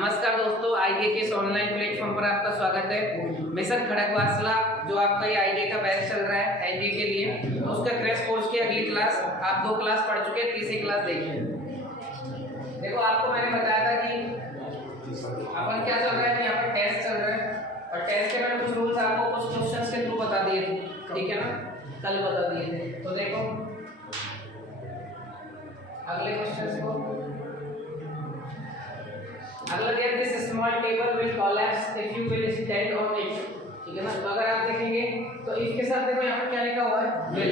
नमस्कार दोस्तों, आईडीए के इस ऑनलाइन प्लेटफॉर्म पर आपका स्वागत है। मिशन खड़गवासला जो आपका ये आईडीए का बैच चल रहा है आईडीए के लिए, उसका क्रैश कोर्स की अगली क्लास आप 2 क्लास पढ़ चुके हैं, तीसरी क्लास देखिए। देखो, आपको मैंने बताया था कि अपन क्या चल रहा है, यहाँ पर टेस्ट चल रहा है और टेस्ट के मैंने कुछ रूल्स आपको कुछ क्वेश्चंस के थ्रू बता दिए थे, ठीक है ना, कल बता दिए थे। तो देखो अगले क्वेश्चन को, अगला दिया this small table will collapse if you will stand on it, ठीक है ना। तो अगर आप देखेंगे तो इफ के साथ देखो यहाँ पर क्या लिखा हुआ है, विल।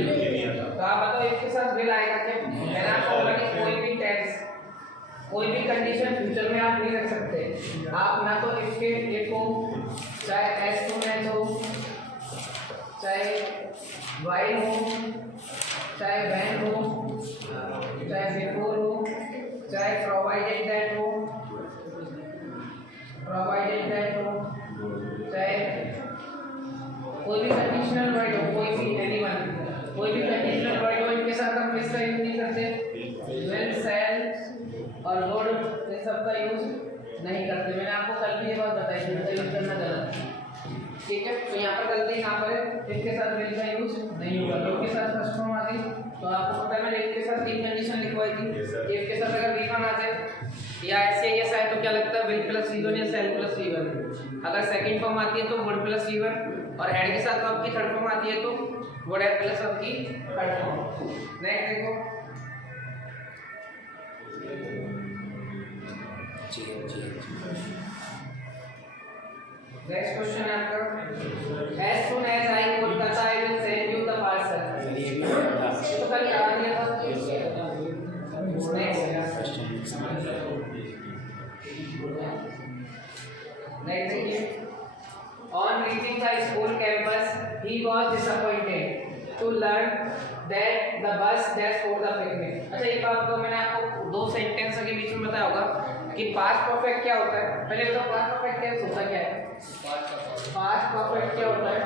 तो आप बताओ इफ के साथ विल आएगा क्या? मैंने आपको बोला कि कोई भी टेंस, कोई भी कंडीशन फ्यूचर में आप नहीं रख सकते। आप ना तो इफ के लिखो, चाहे एज सून एज हो, चाहे व्हाइल हो, चाहे व्हेन हो, चाहे बिफोर हो, चाहे प्रोवाइडेड दैट हो, प्रोवाइडेड दैट हो, चाहे कोई भी कंडीशनल वर्ड हो, कोई भी एनीवन, कोई भी कंडीशनल वर्ड हो, इनके साथ हम किसका यूज नहीं करते? विल, शैल और वुड, इन सब का यूज नहीं करते। मैंने आपको कल भी ये बात बताई थी, इनका यूज करना गलत है, ठीक है। तो यहाँ पर गलती कहाँ पर है? इसके साथ विल का यूज नहीं होगा। तो इसके साथ फर्स्ट फॉर्म आ गई, तो आपको पता है मैंने इसके साथ 3 कंडीशन लिखवाई थी। इसके साथ अगर V1 आ जाए या ऐसे ऐसा है तो क्या लगता है, विल प्लस V1 या शैल प्लस V1। अगर सेकंड फॉर्म आती है तो वुड प्लस V1 और हेड के साथ आपकी थर्ड फॉर्म आती है तो वुड है प्लस आपकी थर्ड फॉर्म। नेक्स्ट देखो, नेक्स्ट क्वेश्चन है आपका, as soon as I Kolkata I will send you the parcel. तो कल आ दिया था। नेक्स्ट देखिए, on reaching the school campus he was disappointed to learn that the bus dash for the picnic. अच्छा, एक बात तो मैंने आपको 2 सेंटेंस के बीच में बताया होगा कि पास्ट परफेक्ट क्या होता है। पहले तो पास्ट परफेक्ट टेंस होता क्या है? पास्ट परफेक्ट क्या होता है?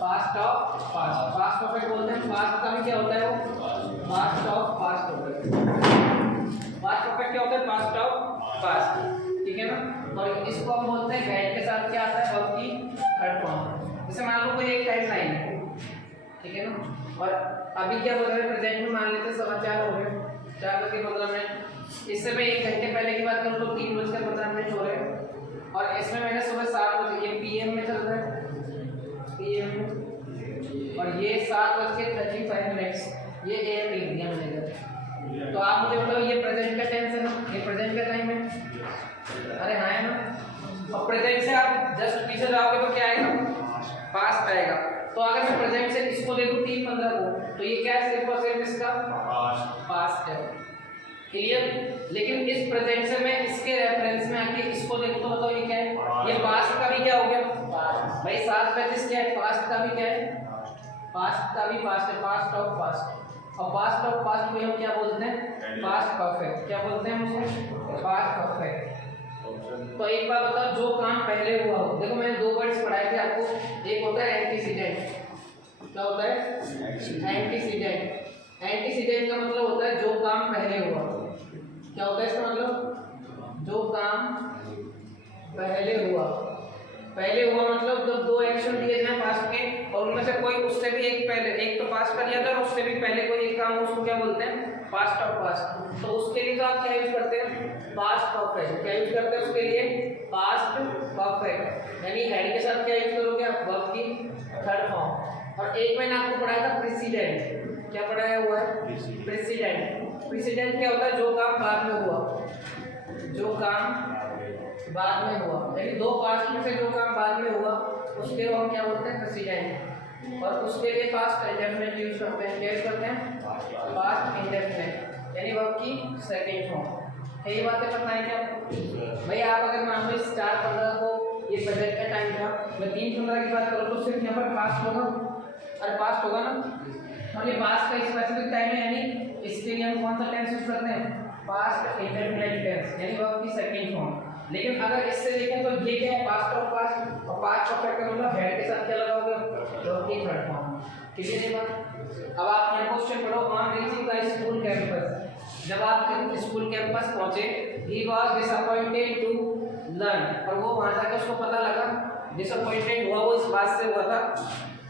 Past of past. Past perfect बोलते हैं। पास्ट का भी क्या होता है? वो पास्ट ऑफ पास्ट होता है। पास्ट परफेक्ट क्या होता है? पास्ट ऑफ पास्ट, ठीक है ना। और इसको हम बोलते हैं हेड के साथ क्या आता है? वर्ब की थर्ड फॉर्म। जैसे मान लो कोई एक टाइम लाइन है, ठीक है ना, और अभी क्या बोल रहे हैं, प्रेजेंट में मान लेते हैं 4:15 हो रहे हैं, 4:15। इससे मैं 1 घंटे पहले की बात करूँ तो 3:15 हो रहे हैं, और इसमें मैंने सुबह 7 बजे, ये पीएम में चल रहा है, पीएम में, और ये 7:35 ये एएम लिख दिया मैंने। तो आप मुझे बताओ ये प्रेजेंट का टेंस है ना, ये प्रेजेंट का टाइम है? अरे हाँ है ना। और प्रेजेंट से आप जस्ट पीछे जाओगे तो क्या आएगा? पास्ट आएगा। तो अगर मैं प्रेजेंट से इसको देखूं 3:15 को, तो ये क्या है? सिर्फ और सिर्फ इसका पास्ट है, क्लियर। लेकिन इस प्रेजेंट से मैं इसके रेफरेंस में आके इसको देखूं तो बताओ ये क्या है? ये पास्ट का भी क्या हो गया भाई? 7:35 क्या है? पास्ट का भी क्या है? पास्ट का भी पास्ट है, पास्ट ऑफ पास्ट। और पास्ट ऑफ पास्ट को हम क्या बोलते हैं? Past perfect. क्या बोलते हैं उसे? Past perfect. तो एक बात बताओ, जो काम पहले हुआ हो, देखो मैंने 2 वर्ड्स पढ़ाए थे आपको, एक होता है एंटीसीडेंट। क्या होता है? एंटीसीडेंट। एंटीसीडेंट का मतलब होता है जो काम पहले हुआ। क्या होता है इसका मतलब? जो काम पहले हुआ। पहले हुआ मतलब जब 2 एक्शन दिए जाए पास्ट के और उनमें से कोई उससे भी एक पहले, एक तो पास्ट कर लिया था और उससे भी पहले कोई एक काम, उसको क्या बोलते हैं? Past of past. तो उसके लिए तो आप क्या यूज करते हैं? Past perfect. क्या यूज करते हैं उसके लिए? Past perfect. यानी हेड के साथ क्या यूज करोगे आप? वर्ब की थर्ड फॉर्म। और एक मैंने आपको पढ़ाया था प्रेसिडेंट। क्या पढ़ाया हुआ है? प्रेसिडेंट। प्रेसिडेंट क्या होता है? जो काम बाद में हुआ। जो काम बाद में हुआ, यानी 2 पास्ट में से जो काम बाद में हुआ उसके हम क्या बोलते हैं? प्रेसिडेंट। और उसके लिए पास्ट इंडेफिनिट यूज करते हैं। क्या यूज करते हैं? पास्ट इंडेफिनिट, यानी वर्ब की सेकंड फॉर्म। यही बातें पता है क्या आपको? भाई आप अगर मान लो 4:15 को ये प्रेजेंट का टाइम था, मैं 3:15 की बात करूँ तो सिर्फ यहाँ पर पास्ट होगा। अरे पास्ट होगा ना, और ये पास्ट का स्पेसिफिक टाइम है, यानी इसके लिए हम कौन सा टेंस यूज करते हैं? पास्ट इंडेफिनिट टेंस, यानी वर्ब की सेकंड फॉर्म। लेकिन अगर इससे देखें तो ये क्या है? Past of past. और पास्ट परफेक्ट का मतलब हेड के साथ क्या लगाओगे? वर्ब की थर्ड फॉर्म, ठीक है जी बात। अब आप यहाँ क्वेश्चन पढ़ो, on reaching the school campus जब आप स्कूल कैंपस पहुंचे, he was disappointed to learn, और वो वहाँ जाकर उसको पता लगा, डिसअपॉइंटेड हुआ वो इस बात से हुआ था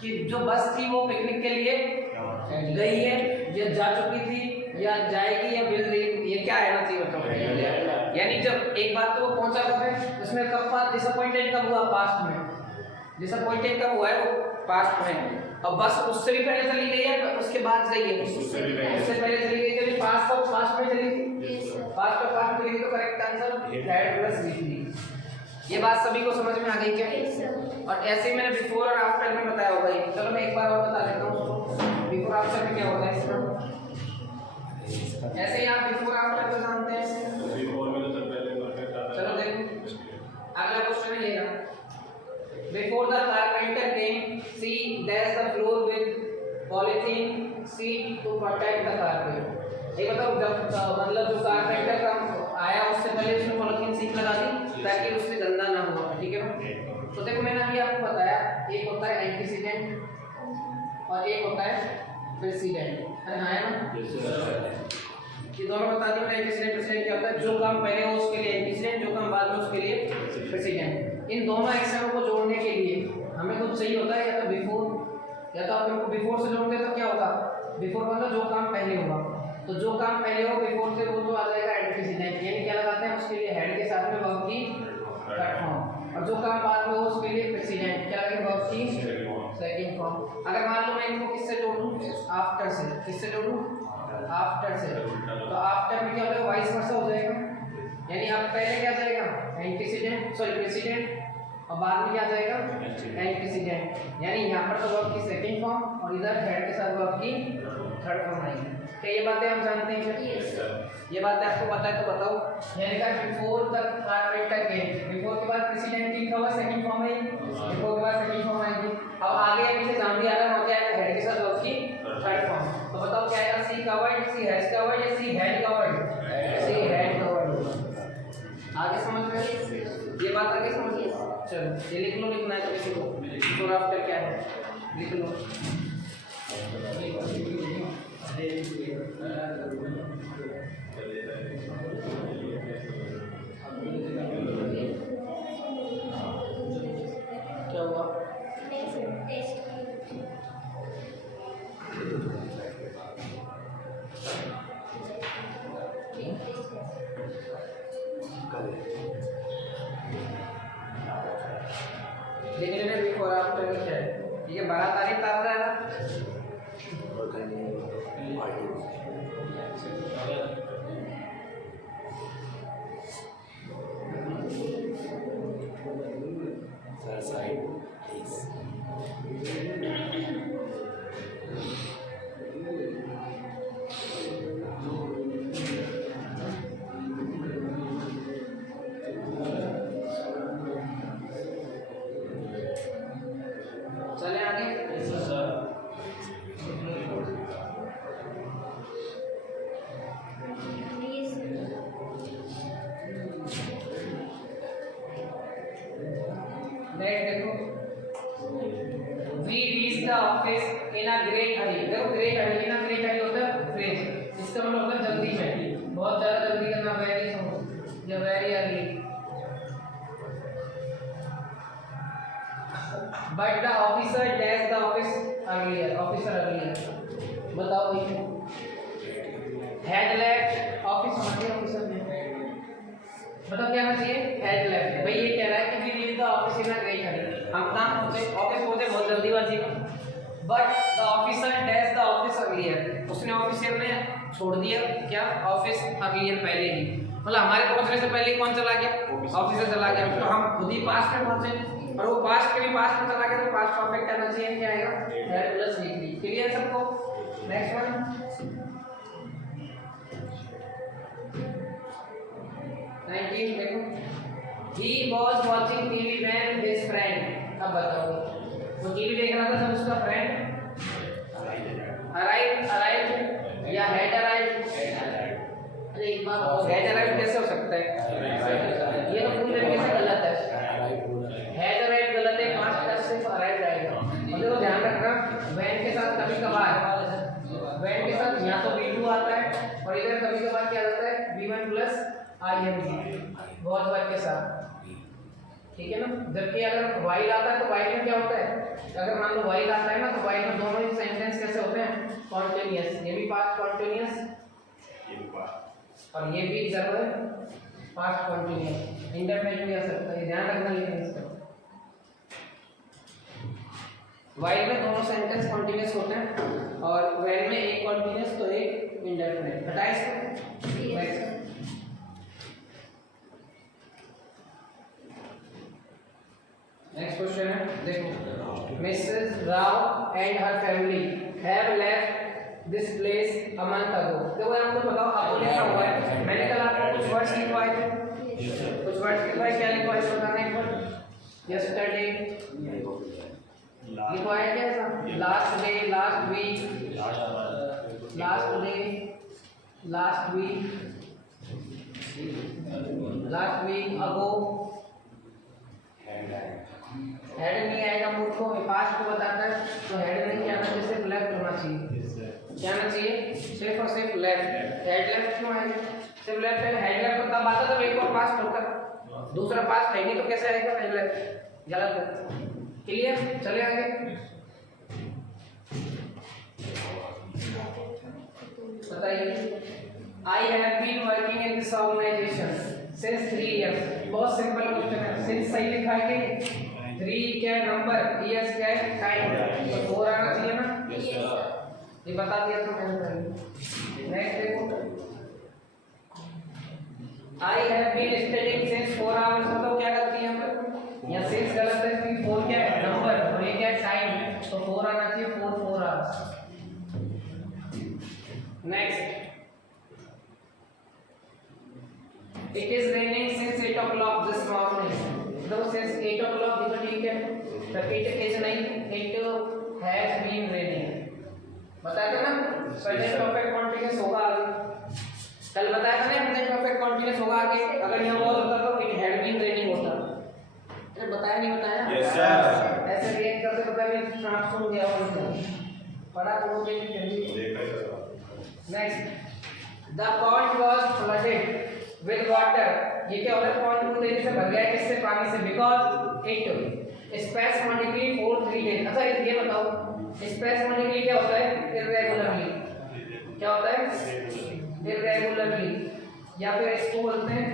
कि जो बस थी वो पिकनिक के लिए गई है या जा चुकी थी या जाएगी या मिल रही, ये क्या है ना थी बताओ। यानी जब एक बात तो वो पहुंचा कब है, उसमें कब बात डिसअपॉइंटेड कब हुआ, पास्ट में। डिसअपॉइंटेड कब हुआ है, वो पास्ट में। अब बस उससे भी पहले चली गई है, उसके बाद गई है, उससे पहले चली गई, चलिए पास्ट और पास्ट में चली गई, पास्ट और पास्ट में चली गई, तो correct answer had plus V. ये बात सभी को समझ में आ गई क्या? और ऐसे ही मैंने बिफोर और आफ्टर में बताया होगा ये, चलो मैं एक बार और बता देता हूँ बिफोर आफ्टर में क्या होता है इसका। ऐसे ही आप बिफोर आफ्टर को जानते हैं, बिफोर में तो सब पहले परफेक्ट आता है। चलो देखो अगला क्वेश्चन है ये रहा। Before the carpenter came, she dashed the floor with polythene sheet to protect the carpet। ये बताओ जब मतलब जो कारपेंटर का आया उससे पहले उसने पॉलीथीन शीट लगा दी ताकि उससे गंदा ना हो, ठीक है ना। तो देखो मैंने अभी आपको बताया एक होता है एंटीसीडेंट और एक होता है प्रेसिडेंट, है ना। ये दोनों बता दी मैंने। एंटीसीडेंट प्रेसिडेंट क्या होता है, जो काम पहले हो उसके लिए एंटीसीडेंट, जो काम बाद में उसके लिए प्रेसिडेंट। इन दोनों एक्शनों को जोड़ने के लिए हमें कुछ चाहिए होता है, या तो बिफोर, या तो आप इनको बिफोर से जोड़ते तो क्या होगा, बिफोर मतलब जो काम पहले हुआ, तो जो काम पहले हो बिफोर से वो तो आ जाएगा एंटीसीडेंट, यानी क्या लगाते हैं उसके लिए हेड के साथ में वर्ब की थर्ड फॉर्म, और जो काम बाद में हो उसके लिए प्रेसिडेंट क्या लगेगा, वर्ब की सेकंड फॉर्म। अगर मान लो मैं इनको किससे जोड़ूं, आफ्टर से, किससे जोड़ूं, आफ्टर से, तो आफ्टर में क्या हो जाएगा, वाइस वर्सा हो जाएगा, यानी आप पहले क्या जाएगा एंटीसीडेंट सॉरी प्रेसिडेंट और बाद में क्या जाएगा एंटीसीडेंट, यानी यहाँ पर तो वर्ब की सेकंड फॉर्म और इधर हेड के साथ वर्ब की थर्ड फॉर्म आएगी। क्या ये बातें हम जानते हैं क्या? ये बातें आपको पता है तो बताओ। यानी कि before the carpenter came, before के बाद प्रेसिडेंट की का सेकंड फॉर्म है, बिफोर के बाद सेकंड फॉर्म आएगी। अब आगे पीछे जान दिया ना हो जाएगा हेड के साथ वर्ब की थर्ड फॉर्म, तो बताओ क्या आएगा, सी कवर्ड, सी हैज कवर्ड या she had covered, she had covered. आगे समझ में ये बात आगे समझ में। चलो ये लिख लो, लिखना है तो किसी को, बिफोर आफ्टर क्या है लिख लो। क्या हुआ, देखने में बिफोर आफ्टर क्या है, ये 12 तारीख आ रहा है ना। चले आगे। देखो we reach the office in a great hurry. देखो great Hari, in a great हरी होता है फ्रेज, इसका मतलब होता है जल्दी में, बहुत ज्यादा जल्दी करना, वेरी सून या very early. But the officer dash the office earlier, officer earlier. बताओ भाई, हैड लेफ्ट ऑफिस होना ऑफिसर ने, मतलब क्या होना चाहिए, हैड लेफ्ट। भाई ये कह रहा है कि we leave the office in a great hurry, हम कहाँ पहुंचे, ऑफिस पहुंचे बहुत जल्दीबाजी में। But the officer dash the office earlier, उसने ऑफिसर ने छोड़ दिया क्या, ऑफिस अर्लियर पहले ही, मतलब हमारे पहुंचने से पहले कौन चला गया, ऑफिसर चला गया, तो हम खुद ही पास्ट में पहुंचे, और वो पास्ट के भी पास्ट में चला गया, तो पास्ट परफेक्ट आना चाहिए, क्या आएगा हैड प्लस वी। क्लियर सबको। नेक्स्ट वन 19 देखो, he was watching TV when his friend, अब बताओ वो टीवी देख रहा था जब उसका फ्रेंड अराइव या हैड अराइव। अरे एक बात, हैड अराइव कैसे हो सकता है, ये तो पूरी तरीके से गलत है। हैड अराइव गलत है, पास्ट टेंस सिर्फ अराइव आएगा। और देखो ध्यान रखना, व्हेन के साथ कभी कभार, व्हेन के साथ या तो V2 आता है और इधर कभी कभार क्या आता है V1 प्लस ING, बहुत बार के साथ। ठीक है ना। जबकि अगर वाइल आता है तो वाइल में क्या होता है, अगर मान लो वाइल आता है ना तो वाइल में दोनों ही सेंटेंस कैसे होते हैं, कॉन्टिन्यूअस। ये भी पास्ट कॉन्टिन्यूअस और ये भी इधर है पास्ट कॉन्टिन्यूअस, इंडेफिनिट भी आ सकता है, ध्यान रखना लेकिन इसका। वाइल में दोनों सेंटेंस कॉन्टिन्यूअस होते हैं और व्हेन में एक कॉन्टिन्यूअस तो एक इंडेफिनिट। हटा इसको। नेक्स्ट क्वेश्चन है, देखो। Mrs Rao and her family have left this place a month ago. देखो यहाँ कुछ बताओ, आपको लिखा हुआ है, मैंने कल आपको कुछ वर्ड्स लिखवाए थे, कुछ वर्ड्स लिखवाए, क्या लिखवाए बताना एक बार। यस्टरडे लिखवाया क्या ऐसा, last day, last week, last day, last week, last week, ago. Had नहीं आएगा मूर्खों, पास्ट को बताता है तो हेड नहीं आना चाहिए, सिर्फ लेफ्ट होना चाहिए। क्या आना चाहिए, सिर्फ और सिर्फ लेफ्ट। हेड लेफ्ट क्यों आएगा, सिर्फ लेफ्ट है। हेड लेफ्ट तो तब आता जब एक और पास्ट होता, दूसरा पास्ट है नहीं तो कैसे आएगा हेड लेफ्ट, गलत है। क्लियर, चले आगे। बताइए, I have been working in this organisation since 3 years. बहुत सिंपल क्वेश्चन है, सिंस सही लिखा है कि 3 क्या नंबर, ईयर्स क्या है टाइम, तो 4 आना चाहिए ना। ये बता दिया तो मैंने पहले। नेक्स्ट देखो, I have been studying since 4 hours, तो क्या करती है हम, यहाँ सिंस गलत है क्योंकि 4 क्या है नंबर और ये क्या है टाइम, तो 4 आना चाहिए, 4 hours. Next, it is raining since 8 o'clock this morning. तो since 8 o'clock ये तो ठीक है, तो it is नहीं, it has been raining। बताया था ना प्रेजेंट परफेक्ट कॉन्टिन्यूअस होगा आगे, कल बताया था ना प्रेजेंट परफेक्ट कॉन्टिन्यूअस होगा आगे। अगर यहाँ बहुत होता तो it had been raining होता। अरे बताया नहीं बताया? Yes sir। ऐसे रिएक्ट करते पता नहीं आप सुन गया हो, पढ़ा तो वो भी नहीं। Next, the pond was flooded with water। ये क्या होता है, पॉन्ड पूरी तरीके से भर गया है, किससे, पानी से, बिकॉज इट स्पेसमोडिकली फॉर 3 डेज। अच्छा ये बताओ, स्पेसमोडिकली क्या होता है, इररेगुलरली। क्या होता है, इररेगुलरली, या फिर इसको बोलते हैं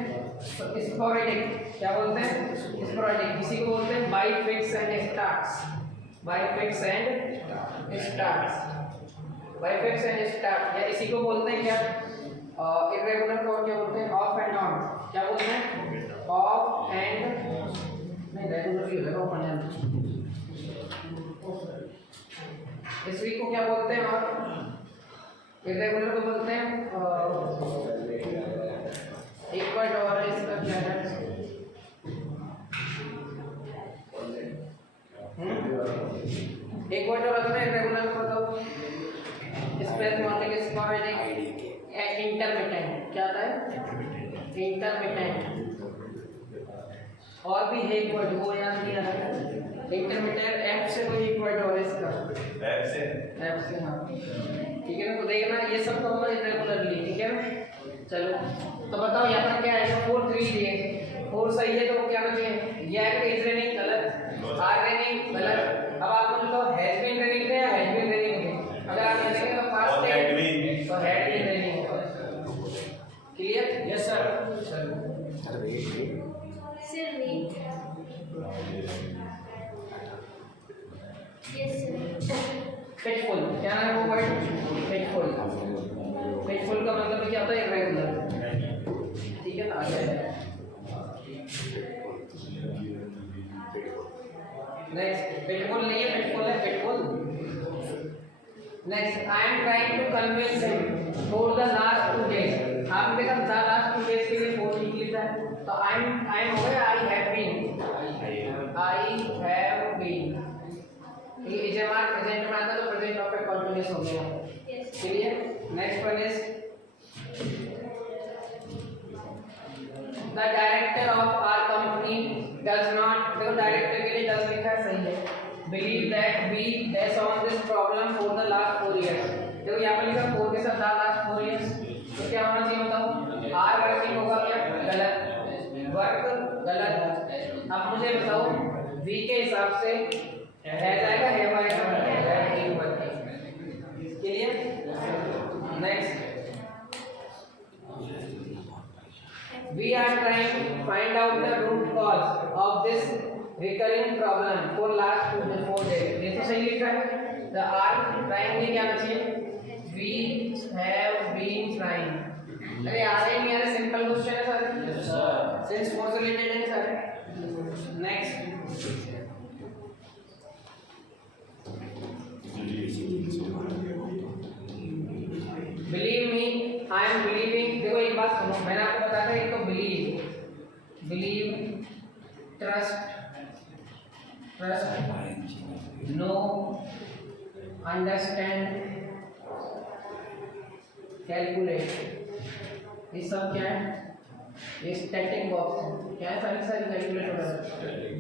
स्पोरेडिक। क्या बोलते हैं, स्पोरेडिक। इसी को बोलते हैं by fix and starts, by fix and starts, by fix and start. या इसी को बोलते हैं क्या, इर्रेगुलर को क्या बोलते हैं, ऑफ एंड ऑन। क्या बोलते हैं, ऑफ एंड, नहीं रेगुलर ही होगा ऑफ एंड। इसी को क्या बोलते हैं, और इर्रेगुलर को बोलते हैं एक वर्ड और है इसका क्या है, एक वर्ड और आता है इर्रेगुलर को, बताओ। स्पेसमोडिक, स्पोरेडिक, इंटरमिटेंट। क्या आता है, इंटरमिटेंट। और भी है एक वर्ड, वो याद नहीं आ रहा है, इंटरमिटेंट। एफ से कोई एक वर्ड और है इसका, एफ से हाँ, ठीक है ना। तो देखना ये सब तो होगा इरेगुलरली, ठीक है ना। चलो तो बताओ यहाँ पर क्या है, 4 3 दिए, 4 सही है तो क्या आना चाहिए, ये है कि इज रेनिंग गलत, आर रेनिंग गलत। अब आप मुझे तो हैज बीन रेनिंग है या हैज बीन रेनिंग है, अगर आप ये देखें तो पास्ट है तो हैड बीन रेनिंग होगा। Clear, yes sir. Sir wait, yes sir. Fateful, क्या नाम है वो वर्ड, फेटफुल। फेटफुल का मतलब क्या होता है, इरेगुलर, ठीक है ना। आ जाए नेक्स्ट, फेटफुल नहीं है, फेटफुल है, fateful. Next, I am trying to convince him for the last 2 days. आपने देखा द लास्ट 2 डेज के लिए 4 लिख लेता है, तो आई एम हो गया I have been, I have been. ये जब आप प्रेजेंट में आता तो प्रेजेंट परफेक्ट कंटीन्यूअस हो गया। Clear. Next one is the director of our company does not, देखो डायरेक्टर के लिए डज लिखा है, सही है, believe that we has on this problem for the last 4 years. देखो यहाँ पर लिखा 4 के साथ द लास्ट 4 इयर्स, तो क्या होना चाहिए बताओ, आर वर्किंग होगा क्या, गलत, वर्क गलत। अब मुझे बताओ वी के हिसाब से हैज आएगा हैव आएगा। Clear? Next, we are trying to find out the root cause of this recurring problem for last 2 to 4 days। ये तो सही लिखा है। the are trying में क्या चाहिए? we have been trying। अरे आ रहे नहीं आ रहे, सिंपल क्वेश्चन है सर, सिंस फोर से रिलेटेड है sir. Next, believe me I am believing. देखो एक बात सुनो, मैंने आपको बताया था, एक तो believe, trust, know, understand, calculate, ये सब क्या है? ये स्टैटिक बॉक्स है। क्या है? सारी कैलकुलेट हो रहा है।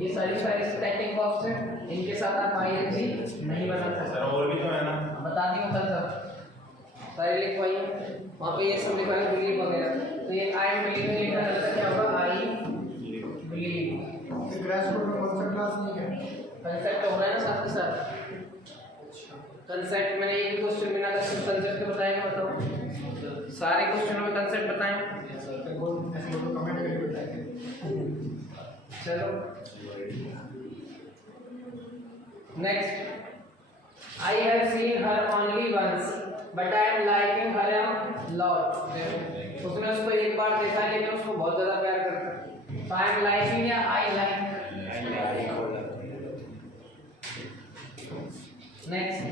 ये सारी स्टैटिक बॉक्स है, इनके साथ आप आईएनजी नहीं बना सकते। सर और भी तो है ना, बता दियो कल सर, सारे लिखवाइए वहाँ पे, ये सब लिखा है बिलीव वगैरह। तो ये आई एम बिलीविंग लिखना रहता, क्या होगा? I believe. क्लास में कौन सा क्लास नहीं है? कंसेप्ट हो रहा है ना साथ के साथ। कंसेप्ट मैंने एक क्वेश्चन बिना कंसेप्ट के बताएंगे, बताओ सारे क्वेश्चनों में कंसेप्ट बताएं। कमेंट करके बताइए। चलो next, I have seen her only once, but I am liking her a lot। उसने उसको एक बार देखा है लेकिन उसको बहुत ज़्यादा प्यार करता है। तो I am liking या I like। नेक्स्ट,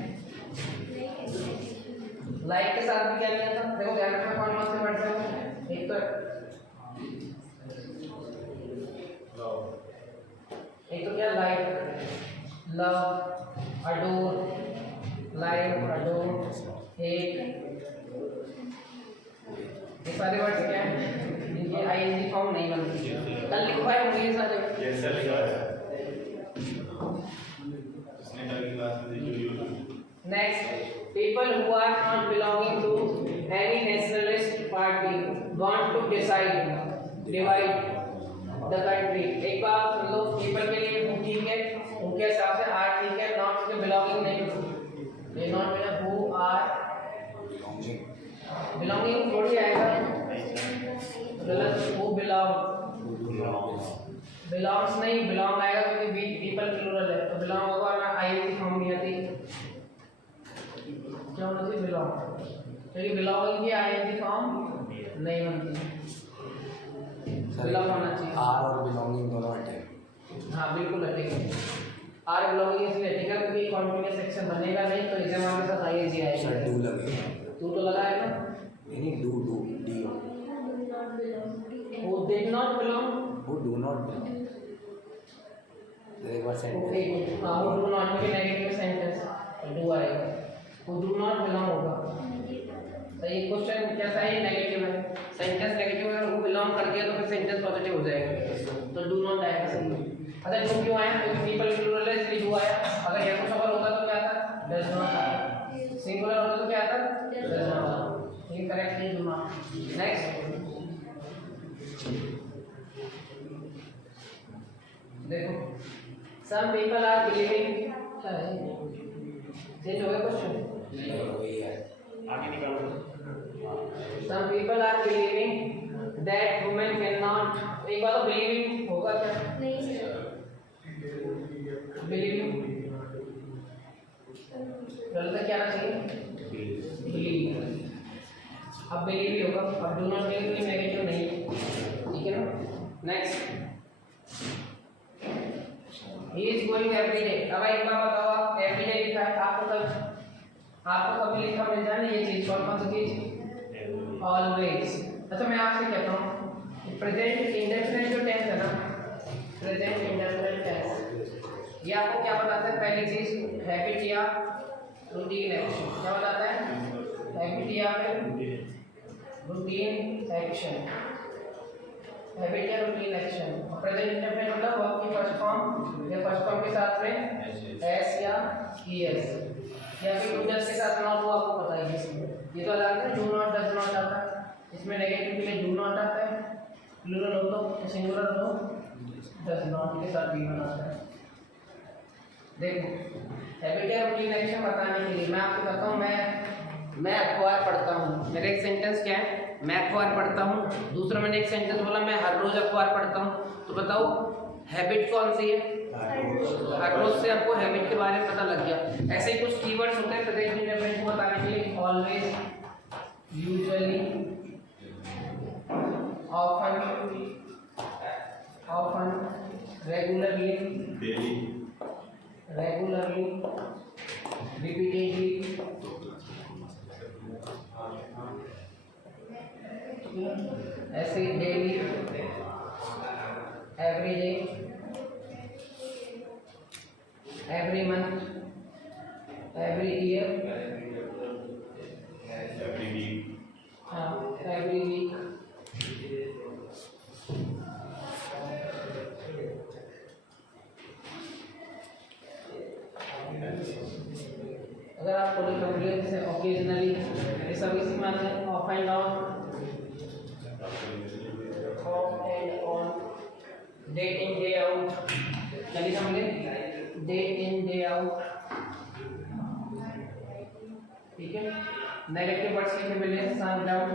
लाइक के साथ भी क्या लिया था? देखो ध्यान रखना कौन कौन से वर्ड हैं। एक तो क्या? Like, love, adore, live, adore, hate, ये सारे वर्ड्स क्या हैं? इनके आईएनजी फॉर्म नहीं बनते। कल लिखवाए होंगे ये सारे। यस सर लिखा है, इसने कल की क्लास में जो use. Next, people who are not belonging to any nationalist party want to divide the country। एक बात सुन लो, people के लिए who ठीक है, उनके हिसाब से are ठीक है, not के belonging नहीं। ये not में who are belonging थोड़ी आएगा, गलत। who belongs नहीं, belong आएगा क्योंकि people प्लूरल है, तो belong होगा ना, आईएनजी फॉर्म नहीं आती। क्या होना चाहिए? बिलोंग, क्योंकि बिलोंगिंग की आईएनजी फॉर्म नहीं बनती, बिलोंग होना चाहिए। आर और बिलोंगिंग दोनों हटेंगे। हाँ बिल्कुल हटेगा। आर बिलोंगिंग इसलिए हटेगा क्योंकि कॉन्टिन्यूअस सेक्शन बनेगा नहीं, तो एग्जाम के साथ आईएनजी आएगा। सर डू लगेगा। तू तो लगा है ना? नहीं, डू डी। वो डिड नॉट बिलोंग, वो डू नॉट बिलोंग। एक बार सेंटेंस। हाँ वो डू नॉट में नेगेटिव सेंटेंस डू आएगा, वो डू नॉट बिलोंग होगा। सही क्वेश्चन कैसा है? नेगेटिव है, सेंटेंस नेगेटिव है, वो बिलोंग कर दिया तो फिर सेंटेंस पॉजिटिव हो जाएगा, तो डू नॉट आएगा। सही। अच्छा डू क्यों आया? क्योंकि पीपल प्लूरल है इसलिए डू आया। अगर ये कुछ और होता तो क्या आता? डज नॉट आता। सिंगुलर होता तो क्या आता? डज नॉट आता। ये करेक्ट है, डू नॉट। नेक्स्ट देखो, सम पीपल आर बिलीविंग, क्या है चेंज हो गया क्वेश्चन? वही है। आगे निकालो। Some people are believing that women cannot। एक बार तो believing होगा क्या? नहीं सर। Believing गलत क्या आना चाहिए? Believe। अब believe ही होगा, अब do not believe में नेगेटिव नहीं है, ठीक है ना? Next, he is going every day। अब एक बार बताओ, आप every day लिखा है, आपको कभी लिखा मिल जाए ना ये चीज, कौन सी चीज? ऑलवेज। अच्छा मैं आपसे कहता हूँ, प्रेजेंट इंडेफिनिट जो टेंस है ना, प्रेजेंट इंडेफिनिट टेंस, ये आपको क्या बताता है? पहली चीज हैबिट या रूटीन एक्शन। क्या बताता है? हैबिट या रूटीन एक्शन, हैबिट या रूटीन एक्शन। प्रेजेंट इंडेफिनिट मतलब वर्ब की फर्स्ट फॉर्म या फर्स्ट फॉर्म के साथ में एस या ईएस या फिर टू के साथ नॉट, वो आपको पता ही है। ये तो अलग है, डू नॉट, डज नॉट आता है, इसमें नेगेटिव के लिए डू नॉट आता है, प्लूरल हो तो सिंगुलर हो के साथ V1 आता है। देखो हैबिट या रूटीन एक्शन बताने के लिए मैं आपको बताता हूँ, मैं अखबार पढ़ता हूँ। मेरा एक सेंटेंस क्या है, मैं अखबार पढ़ता हूँ। दूसरा मैंने एक सेंटेंस बोला मैं हर रोज अखबार पढ़ता हूँ। तो बताओ हैबिट कौन सी है? हर रोज से आपको हैबिट के बारे में पता लग गया। ऐसे ही कुछ कीवर्ड्स होते हैं प्रेजेंट इंडेफिनिट को बताने के लिए, always, usually, often, regularly, daily, repeatedly, ऐसे daily, every day, every month, every year, every week, every week, अगर आप थोड़ी कंप्लेन से ओकेजनली, ये सब इसी में आते हैं। Of and on, of and on, day in day out, चलिए समझे, डे इन डे आउट, ठीक है। नेगेटिव वर्ड्स लिखे मिले, seldom,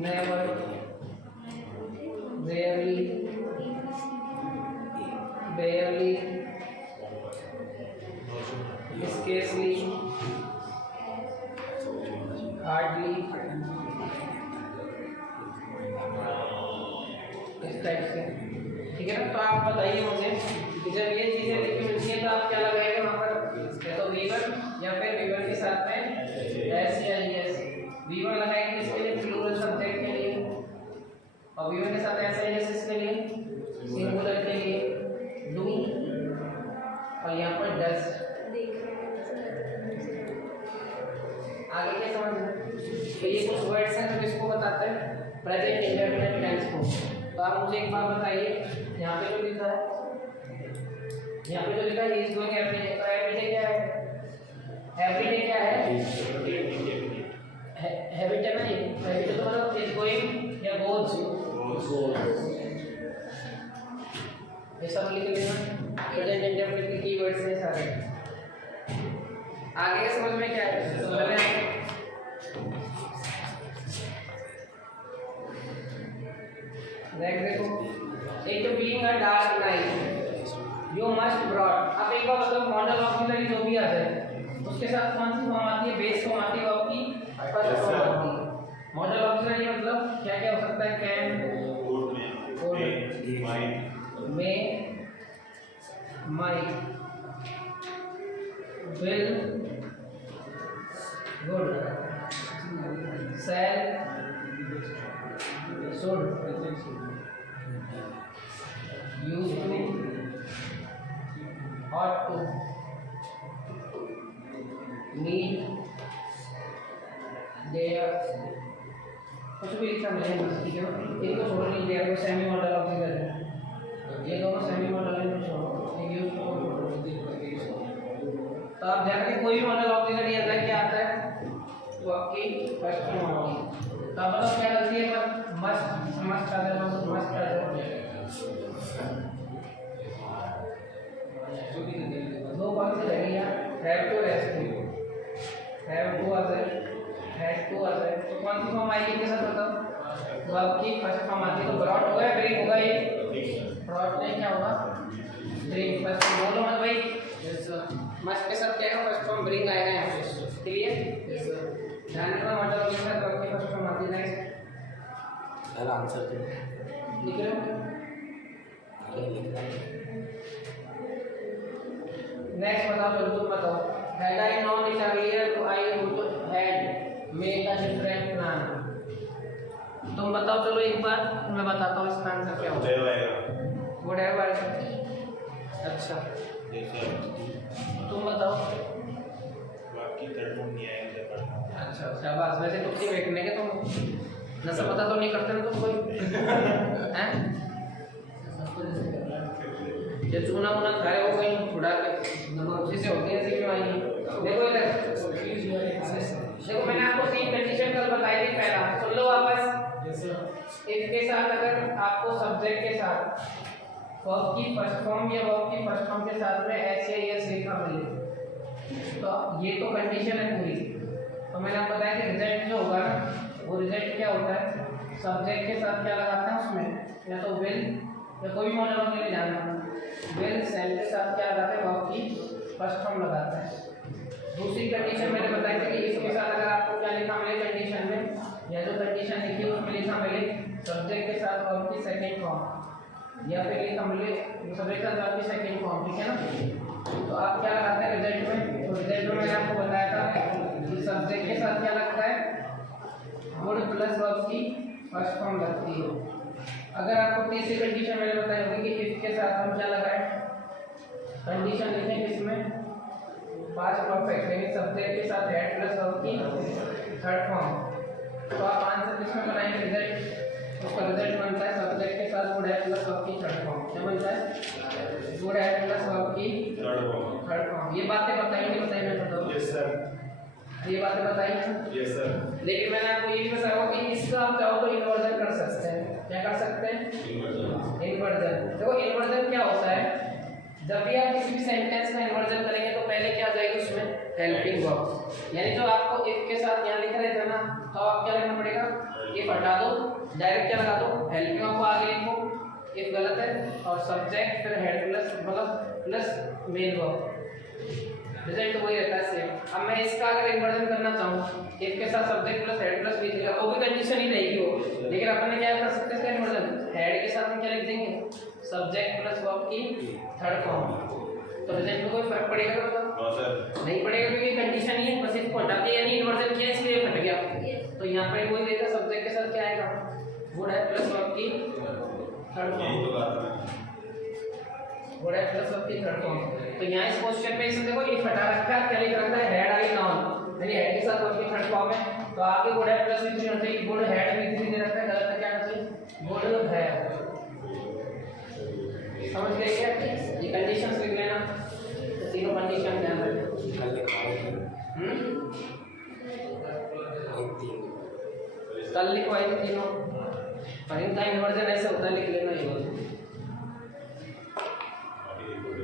never, rarely, barely, scarcely, hardly, इस टाइप से, ठीक है ना। तो आप बताइए मुझे कि जब ये चीजें लिखी मिलती हैं तो आप क्या लगाएंगे वहाँ पर, या तो V1 या फिर V1 के साथ में S या ES। V1 लगाएंगे इसके लिए प्लूरल सब्जेक्ट के लिए, और V1 के साथ S या ES इसके लिए सिंगुलर के लिए डू, और यहाँ पर डज। आगे क्या समझ में? तो ये कुछ वर्ड्स हैं जो इसको बताते हैं प्रेजेंट इंडेफिनिट टेंस को। तो आप मुझे एक बात बताइए, यहाँ पे जो लिखा है, यहाँ पे जो लिखा है इज गोइंग एवरी डे, तो एवरी डे क्या है? एवरी डे क्या है? हैबिट है ना ये, हैबिट तो मतलब इज गोइंग या गोज, ये सब लिख लेना। प्रेजेंट इंडेफिनिट के कीवर्ड्स हैं सारे। आगे के समझ में क्या है? तो नेक्स्ट देखो, एक तो being a dark night, you must broad. अब एक बार मतलब मॉडल ऑक्सिलरी जो भी आ जाए उसके साथ कौन सी फॉर्म आती है? बेस फॉर्म आती है आपकी, फर्स्ट फॉर्म आती है। मॉडल ऑक्सिलरी मतलब क्या क्या हो सकता है? Can, may, might, will, good, shall, should, used to, ought to, need, dare, कुछ भी लिखा मिलेगा, ठीक है ना। एक तो छोड़ नहीं दिया, कोई सेमी मॉडल ऑक्सिलरी है, ये दोनों सेमी मॉडल है, छोड़ो, एक यूज को छोड़ो। तो आप ध्यान रखें, कोई भी मॉडल ऑक्सिलरी आता है क्या आता है? वो आपकी फर्स्ट फॉर्म आती है। तो मतलब क्या लगती है? मस्ट, मस्ट आ जाए, मस्ट आ जाए। दो कौन सी लगेगी? Have to, has to, have to आ जाए, हैज टू आ जाए। तो कौन सी फॉर्म आएगी इनके साथ बताओ? तो आपकी फर्स्ट फॉर्म आती है। तो ब्रॉड होगा या ब्रेक होगा? ये ब्रॉड नहीं, क्या होगा? ब्रेक। फर्स्ट बोलो मत भाई, मस्ट के साथ क्या है? फर्स्ट फॉर्म ब्रिंग आएगा यहाँ पे, क्लियर? ध्यान रखना, मॉडल के साथ आपकी फर्स्ट फॉर्म आती है। नेक्स्ट पहला आंसर तो लिख रहे हो? नेक्स्ट बताओ, चलो तुम बताओ। Had I known it earlier, तो I would had made a different plan. तुम बताओ, चलो एक बार मैं बताता हूँ इसका आंसर क्या होगा। Whatever। अच्छा, तुम बताओ। बाकी तर्जुम नहीं आएंगे पढ़ना। अच्छा शाबाश, वैसे तुम क्यों बैठने के तुम नशा पता तो नहीं करते ना तुम कोई हैं? ये चूना वूना खाए हो कहीं छुड़ा के अच्छे से होती है, ऐसे क्यों आई है? देखो इधर, देखो मैंने आपको 3 कंडीशन कल बताई थी। पहला सुन लो वापस, इसके साथ अगर आपको सब्जेक्ट के साथ वर्ब की फर्स्ट फॉर्म या वर्ब की फर्स्ट फॉर्म के साथ में एस या एस लिखा मिले, तो ये तो कंडीशन है पूरी। तो मैंने आपको बताया कि रिजल्ट जो होगा ना, वो रिजल्ट क्या होता है, सब्जेक्ट के साथ क्या लगाते हैं उसमें, या तो विल या कोई भी मॉडल के लिए जानना, विल सेल के साथ क्या लगाते हैं, वर्ब की फर्स्ट फॉर्म लगाते हैं। दूसरी कंडीशन मैंने बताई थी कि इसके साथ अगर आपको क्या लिखा मिले कंडीशन में, या जो कंडीशन लिखी है उसमें लिखा मिले सब्जेक्ट के साथ वर्ब की सेकंड फॉर्म, या फिर लिखा मिले सब्जेक्ट के साथ वर्ब की सेकंड फॉर्म, ठीक है ना। तो आप क्या लगाते हैं रिजल्ट में, तो रिजल्ट में मैंने आपको बताया था कि सब्जेक्ट के साथ क्या लगता है, वुड प्लस वर्ब की फर्स्ट फॉर्म लगती है। अगर आपको तीसरी कंडीशन मैंने बताई होगी कि इफ के साथ हम क्या लगाएं, कंडीशन लिखेंगे इसमें पास्ट परफेक्ट, यानी सब्जेक्ट के साथ हेड प्लस वर्ब की थर्ड फॉर्म। तो आप आंसर किसमें बनाएंगे रिजल्ट, उसका रिजल्ट बनता है सब्जेक्ट के साथ वुड हेड प्लस वर्ब की थर्ड फॉर्म। क्या बनता है, वुड हेड प्लस वर्ब की थर्ड फॉर्म। ये बातें बताई नहीं बताई, मैं बताऊँ? Yes sir. ये बातें बताई हैं? Yes sir. लेकिन मैंने आपको ये भी बताया कि इसका आप चाहो तो इन्वर्जन कर सकते हैं। क्या कर सकते हैं, इन्वर्जन। देखो इन्वर्जन क्या होता है, जब भी आप किसी भी सेंटेंस का इन्वर्जन करेंगे तो पहले क्या आ जाएगी उसमें, हेल्पिंग वर्ब। यानी जो आपको इफ के साथ यहाँ लिखा रहता है ना, तो आप क्या लिखना पड़ेगा, इफ हटा दो, डायरेक्ट क्या लगा दो, हेल्पिंग वर्ब को आगे लिखो, इफ गलत है, और सब्जेक्ट फिर हेड प्लस मतलब प्लस मेन वर्ब, रिजल्ट वही रहता है सेम। अब मैं इसका अगर इन्वर्जन करना चाहूँ, इफ के साथ सब्जेक्ट प्लस हेड प्लस बीच का, वो भी कंडीशन ही रहेगी वो, लेकिन अपन ने क्या कर सकते हैं इसका इन्वर्जन, हेड के साथ में क्या लिख देंगे, सब्जेक्ट प्लस वर्ब की थर्ड फॉर्म। तो रिजल्ट में कोई फर्क पड़ेगा तो बताओ? सर। नहीं पड़ेगा, क्योंकि कंडीशन ही है, बस इसको हटा के यानी इन्वर्जन किया इसलिए फट गया। तो यहाँ पे वही रहेगा, सब्जेक्ट के साथ क्या आएगा, वुड हैव प्लस वर्ब की थर्ड फॉर्म, यही तो बात है। वुड हैव प्लस वर्ब की थर्ड फॉर्म। तो यहाँ इस क्वेश्चन में इसमें देखो इफ हटा रखा है, क्या लिख रखा है, हेड आई नाउन, यानी हेड के साथ वर्ब की थर्ड फॉर्म है, तो आगे वुड हैव प्लस वी3 होना चाहिए, वुड हैड वी3 दे रखा है, गलत है, क्या होना चाहिए, वुड हैव। समझ गए क्या, ये कंडीशंस लिख लेना, तीनों कंडीशन ध्यान रखना। कल लिखवाई थी तीनों, पर इनका इन्वर्जन ऐसे होता है, लिख लेना ये वाला,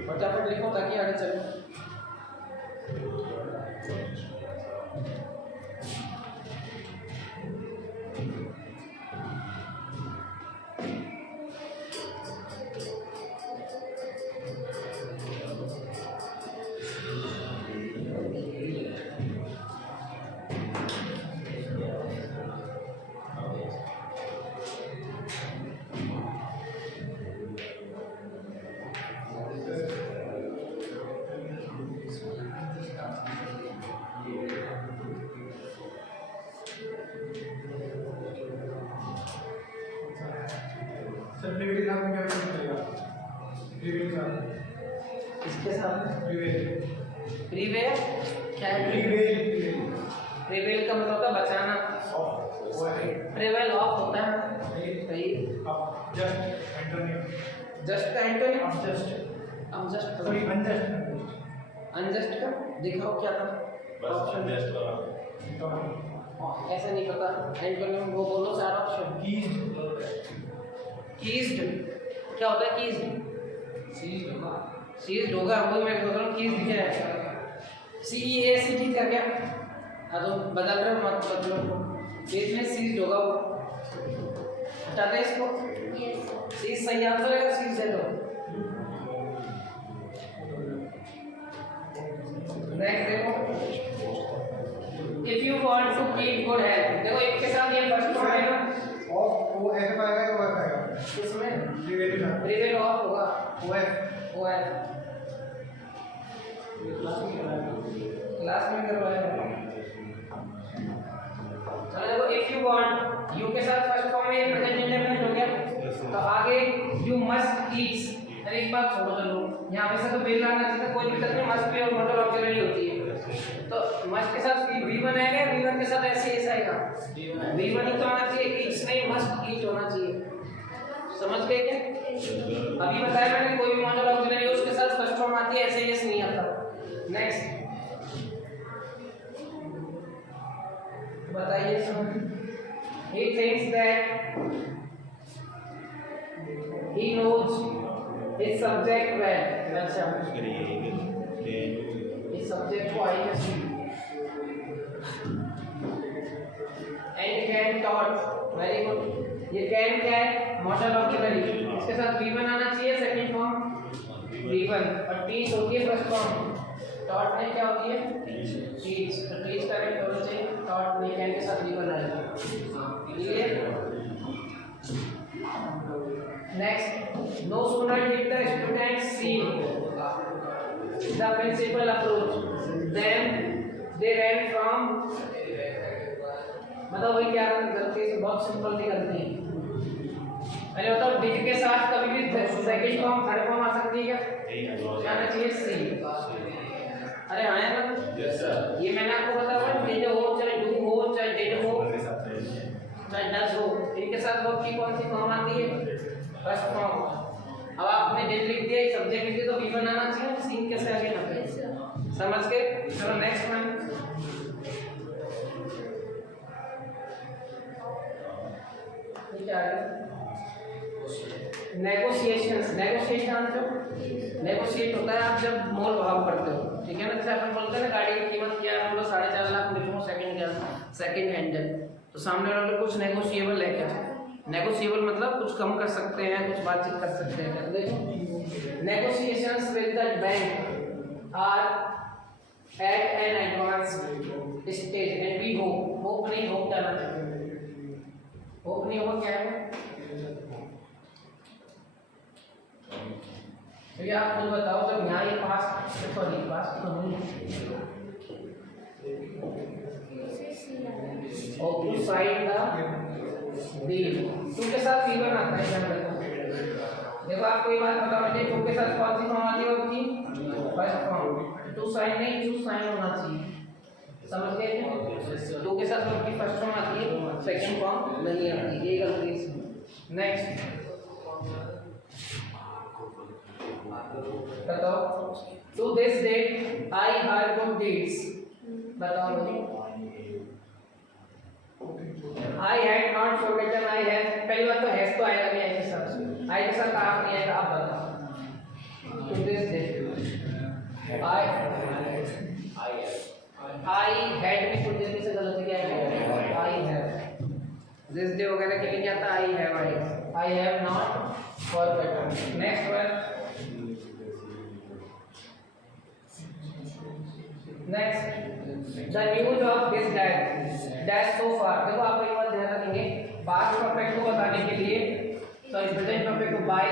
फटाफट लिखो ताकि आगे चलो। सर प्रीवियस एग्जाम में क्या करेगा, प्रीवियस एग्जाम इसके साथ प्रीवियस प्रीवेल क्या है, प्रीवियस प्रीवेल का मतलब होता है बचाना, वो है प्रीवेल ऑफ होता है, सही। आप जस्ट एंटोनिम, जस्ट का एंटोनिम, आप जस्ट, अब जस्ट सॉरी अनजस्ट, अनजस्ट का दिखाओ क्या था बस ऑप्शन, जस्ट करो। ऐसा नहीं पता, एंटोनिम वो बोलो चार ऑप्शन। कीज्ड क्या होता है, कीज्ड सीज्ड होगा, वही मैं बोल रहा हूँ, कीज्ड क्या है, CEACD का क्या, हाँ तो बदल रहे हो मत बदलो, केस में सीज्ड होगा वो, हटा दे इसको, सीज सही आंसर है, सीज दे दो। नेक्स्ट देखो, if you want to keep good health, देखो एक के साथ ये फर्स्ट फॉर्म है ना, ऑफ वो ऐसे पाएगा या वो ऐसे पाएगा, इसमें प्रीवियस एग्जाम प्रीवेल ऑफ होगा, वो है वो है क्लास में करवाया है। चलो देखो, इफ यू वांट, यू के साथ फर्स्ट फॉर्म में ये प्रेजेंट इंडेफिनिट हो गया, तो आगे यू मस्ट ईट्स, अरे एक बात छोड़ो, चलो यहाँ पे से तो बिल आना चाहिए, कोई दिक्कत नहीं, मस्ट भी और मॉडल ऑक्सिलरी होती है, तो मस्ट के साथ V1 आएगा, V1 के साथ ऐसे आएगा, V1 ही तो आना चाहिए, ईट्स नहीं, मस्ट ईट होना चाहिए। समझ गए क्या, अभी बताया मैंने, कोई भी मॉडल ऑक्सिलरी हो उसके साथ फर्स्ट फॉर्म आती है, ऐसे यस नहीं आता। नेक्स्ट बताइए, he thinks that he knows इस सब्जेक्ट वेल, अच्छा फिर ये इस सब्जेक्ट को आई में see and can taught, very good. ये कैन क्या है? मॉडल ऑक्सिलरी, इसके साथ V1 आना चाहिए सेकंड फॉर्म V1, और टीच होती है फर्स्ट फॉर्म। टॉट में क्या होती है? टीच, तो टीच करेक्ट होना चाहिए, टॉट में कैन के साथ V1 आएगा। Clear? Next, no sooner did the students see the principal approach, then they ran from, मतलब वही क्या गलती से, बहुत सिंपल सी गलती है। पहले बताओ डिड के साथ कभी भी सेकंड फॉर्म थर्ड फॉर्म आ सकती है क्या? आना चाहिए सी। अरे हाँ यार, यस सर, ये मैंने आपको बताया डिड हो चाहे डू हो चाहे डिड हो चाहे डज हो, इनके साथ वर्ब की कौन सी फॉर्म आती है? First form. अब आपने डिड लिख दिया, सब्जेक्ट लिख दिया, तो V1 आना चाहिए, सीन कैसे आगे ना, समझ गए? चलो नेक्स्ट वन, क्या है? नेगोशिएशंस। नेगोशिएशन जो नेगोशिएट होता है आप जब मोल भाव करते हो, ठीक है ना? जैसे अपन बोलते हैं ना गाड़ी की कीमत क्या है, हम लोग 4.5 लाख बेचूंगा सेकंड हैंड, तो सामने वाले कुछ नेगोशिएबल है क्या? नेगोशिएबल मतलब कुछ कम कर सकते हैं, कुछ बातचीत कर सकते हैं। देखो, negotiations with the bank are at an advance stage and we hope नहीं, होप डालना चाहिए, होप नहीं होगा क्या है? तो ये आप खुद बताओ, जब यहाँ ये पास, सॉरी पास तो नहीं, और to sign the deal, to के साथ V1 आता है, ध्यान रखो। देखो आपको ये बात पता होनी चाहिए, टू के साथ कौन सी फॉर्म आती है उसकी? First form. टू साइन नहीं, टू साइन होना चाहिए, समझ गए क्या? टू के साथ उसकी फर्स्ट फॉर्म आती है, सेकंड फॉर्म नहीं आती, ये गलती है। नेक्स्ट बताओ, to this date I her good deeds, बताओ मुझे। I had not forgotten, I have, पहली बात तो हैज तो आएगा नहीं, आई के साथ, आई के साथ आप नहीं आएगा, आप बताओ। To this day, I had में कुछ देर से गलती क्या है? I have, this day वगैरह के लिए क्या आता? I have not forgotten। Next one, next, the news of this dash so far। देखो आप एक बात ध्यान रखेंगे, पास्ट परफेक्ट को बताने के लिए, तो इस प्रेजेंट परफेक्ट को बाय,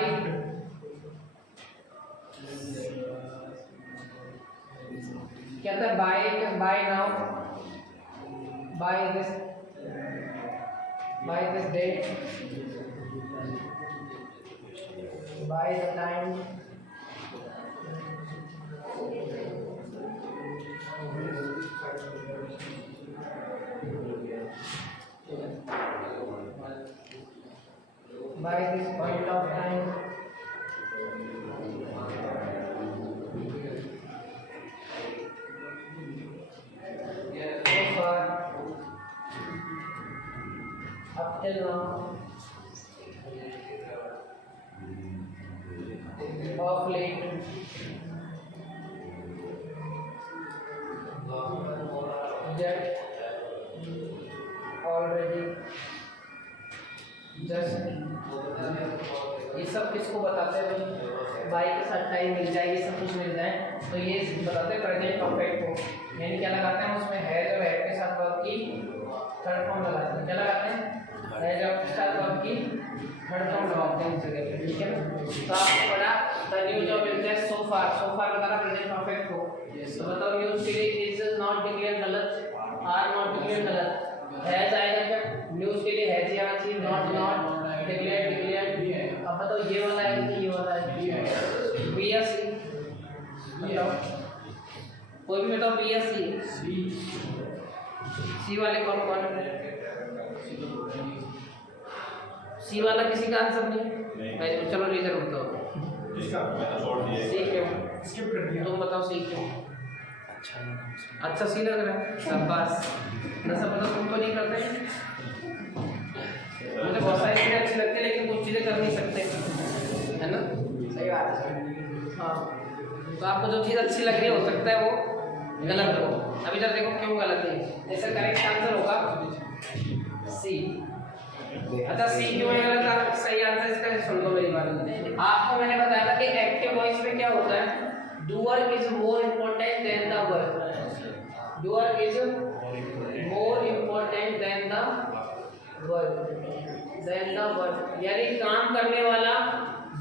क्या था? By now, by this date, by the time, by this point of time, so far, up till now, of late, yet, already, just, ये सब किसको बताते हैं? बाई के साथ टाइम मिल जाए, ये सब कुछ मिल जाए, तो ये बताते हैं प्रेजेंट परफेक्ट को। यानी क्या लगाते हैं उसमें? है जो है के साथ वर्ब की थर्ड फॉर्म लगाते हैं। क्या लगाते हैं? है जो के साथ वर्ब की थर्ड फॉर्म लगाते हैं उस जगह पे, ठीक है ना? तो आपने पढ़ा the news of interest so far लगाना प्रेजेंट परफेक्ट को। तो बताओ न्यूज के लिए इज नॉट डिक्लेयर गलत, आर नॉट डिक्लेयर गलत, हैज आएगा क्या? न्यूज के लिए हैज ही आना चाहिए, नॉट डिक्लेयर। अब बताओ ये वाला है कि ये वाला है? बी या सी बताओ, कोई भी बताओ, बी या सी? सी वाले कौन कौन है? सी वाला किसी का आंसर नहीं है? चलो रीजन बताओ। इसका मैं तो छोड़ दिया। सी क्यों? स्किप कर दिया। तुम बताओ सी क्यों? अच्छा सी लग रहा है, शाबाश। ना सब बताओ, तुम तो नहीं करते। मुझे बहुत सारी चीज़ें अच्छी लगती है, लेकिन कुछ चीज़ें कर नहीं सकते, है ना? सही बात है। हाँ, तो आपको जो चीज़ अच्छी लग रही है हो सकता है वो गलत हो। अभी तक देखो क्यों गलत है। इसका करेक्ट आंसर होगा सी। अच्छा सी क्यों है गलत? आप सही आंसर इसका सुन लो मेरी बात। आपको मैंने बताया था कि एक्टिव वॉइस में क्या होता है, doer is more important then the verb. Doer is more important then the verb. यानी काम करने वाला